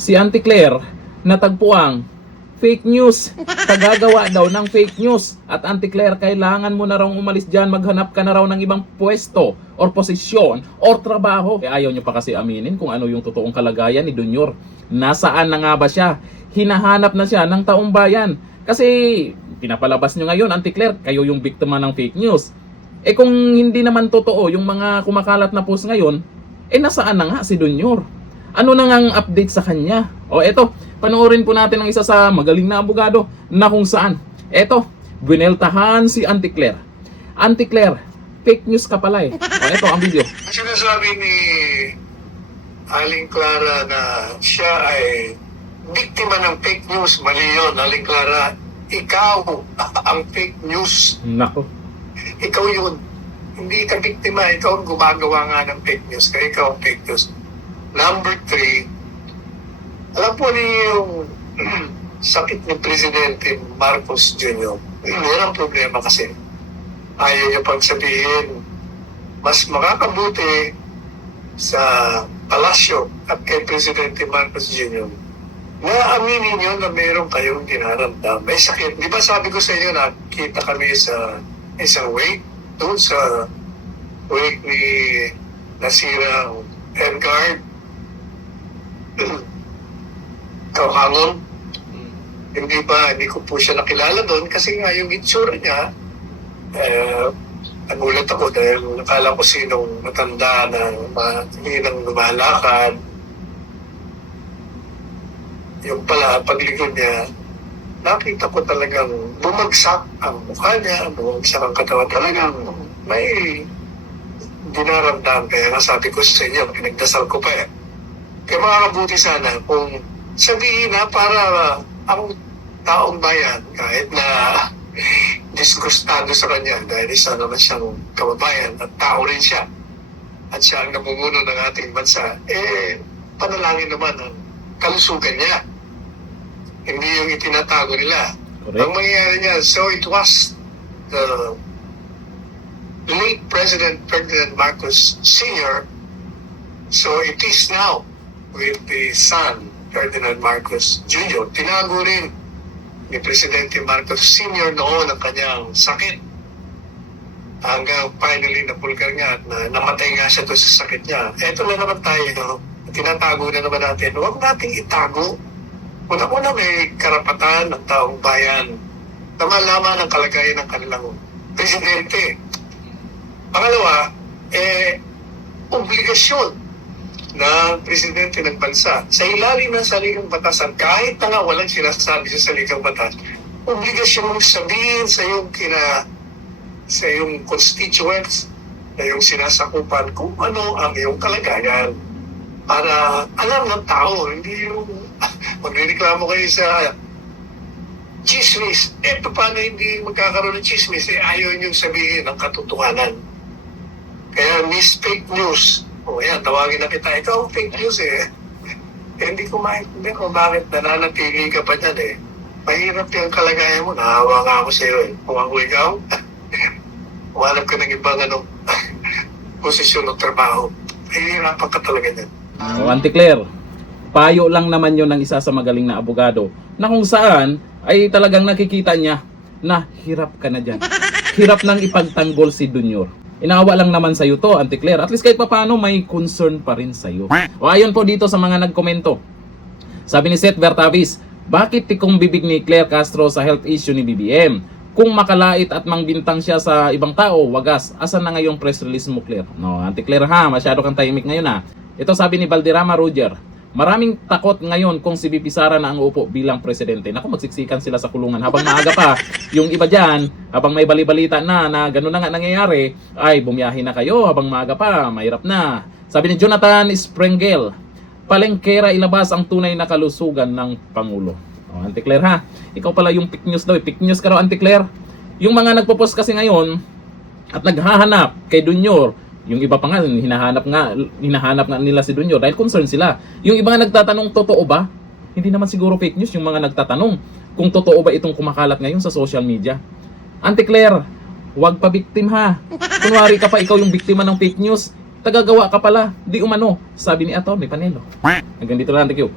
si Auntie Claire natagpuang fake news. Tagagawa daw ng fake news. At Auntie Claire, kailangan mo na raw umalis dyan. Maghanap ka na raw ng ibang pwesto or posisyon or trabaho. Ayaw nyo pa kasi aminin kung ano yung totoong kalagayan ni Dunyor. Nasaan na nga ba siya? Hinahanap na siya ng taong bayan. Kasi pinapalabas nyo ngayon, Auntie Claire, kayo yung biktima ng fake news. Kung hindi naman totoo yung mga kumakalat na post ngayon, nasaan na nga si Dunyor? Ano na ngang update sa kanya? Eto, panoorin po natin ang isa sa magaling na abogado na kung saan. Eto, bineltahan si Auntie Claire. Auntie Claire, fake news ka pala eh. Eto ang video. Sinasabi ni Aling Clara na siya ay biktima ng fake news. Mali yun, Aling Clara. Ikaw ang fake news. Nako. Ikaw yun. Hindi ka biktima. Ikaw ang gumagawa nga ng fake news. Kaya ikaw ang fake news. Number 3, alam po niyo yung sakit ni Presidente Marcos Jr. Yun ang problema kasi. Ayaw niya pagsabihin, mas makakabuti sa palasyo at kay Presidente Marcos Jr. na aminin nyo na meron kayong dinaramdam. May sakit. Di ba sabi ko sa inyo na kita kami sa isang wake doon sa wake ni nasirang Edgar Kauhangon. Hindi ko po siya nakilala doon kasi nga yung itsura niya, nagulat ako dahil nakala ko sinong matanda na mahinang lumalakad. Yung pala, paglikod niya, nakita ko talagang bumagsak ang mukha niya, bumagsak ang katawan. Talagang may dinaramdam. Kaya nasabi ko sa inyo, pinagdasal ko pa eh. Kaya makakabuti sana kung sabihin na para ang taong bayan, kahit na disgustado sa kanya dahil isa naman siyang kababayan at tao rin siya at siya ang namumuno ng ating bansa, panalangin naman ang kalusugan niya. Hindi yung itinatago nila. Correct. Ang mangyayari niya, so it was the late President Ferdinand Marcos Sr., so it is now with the son, Ferdinand Marcos Jr. Tinago rin ni Presidente Marcos Sr. noon ang kanyang sakit. Hanggang finally napulgar nga at namatay nga siya doon sa sakit niya. Eto na naman tayo, tinatago na naman natin. Huwag nating itago. Una-una may karapatan ng taong bayan na malaman ang kalagayan ng kanilang presidente. Pangalawa, obligasyon ng presidente ng bansa sa ilalim ng saligang batasan, kahit na nga walang sinasabi sa saligang batas, obligasyon mong sabihin sa iyong constituents, sa iyong sinasakupan kung ano ang iyong kalagayan para alam ng tao. Hindi yung magreklamo kayo sa chismis. Paano hindi magkakaroon ng chismis? Ayaw niyong sabihin ang katotohanan. Kaya Miss Fake News, yan, tawagin na kita. Ikaw, fake news hindi ko maintindihan kung bakit nananatili ka pa dyan Mahirap yung kalagayan mo. Nahawa nga ako sa iyo Kung ako ikaw, umanap ka ng ibang posisyon o trabaho. Mahirapan ka talaga dyan. Auntie Claire, payo lang naman yun ng isa sa magaling na abogado na kung saan ay talagang nakikita niya na hirap ka na dyan. Hirap nang ipagtanggol si Dunyor. Inaawa lang naman sa'yo to, Auntie Claire. At least kahit paano may concern pa rin sa'yo. Ayon po dito sa mga nagkomento. Sabi ni Seth Bertavis, bakit tikong bibig ni Claire Castro sa health issue ni BBM? Kung makalait at mangbintang siya sa ibang tao, wagas, asan na ngayong press release mo, Claire? No, Auntie Claire ha, masyado kang tahimik ngayon ha. Ito sabi ni Valderrama Roger, maraming takot ngayon kung si BP Sara na ang uupo bilang presidente. Naku, magsiksikan sila sa kulungan habang maaga pa. Yung iba dyan, habang may balibalita na gano'n na nga nangyayari, ay bumiyahin na kayo habang maaga pa, mahirap na. Sabi ni Jonathan Sprengel, palengkera ilabas ang tunay na kalusugan ng Pangulo. Auntie Claire ha, ikaw pala yung fake news daw. Fake news ka raw, Auntie Claire. Yung mga nagpo-post kasi ngayon at naghahanap kay Dunyor, yung iba pa nga, hinahanap nga nila si Dunyor dahil concerned sila. Yung iba nga nagtatanong, totoo ba? Hindi naman siguro fake news yung mga nagtatanong kung totoo ba itong kumakalat ngayon sa social media. Auntie Claire, huwag pa victim ha. Kunwari ka pa ikaw yung biktima ng fake news, tagagawa ka pala, di umano, sabi ni Atty. Panelo. Hanggang dito lang, thank you.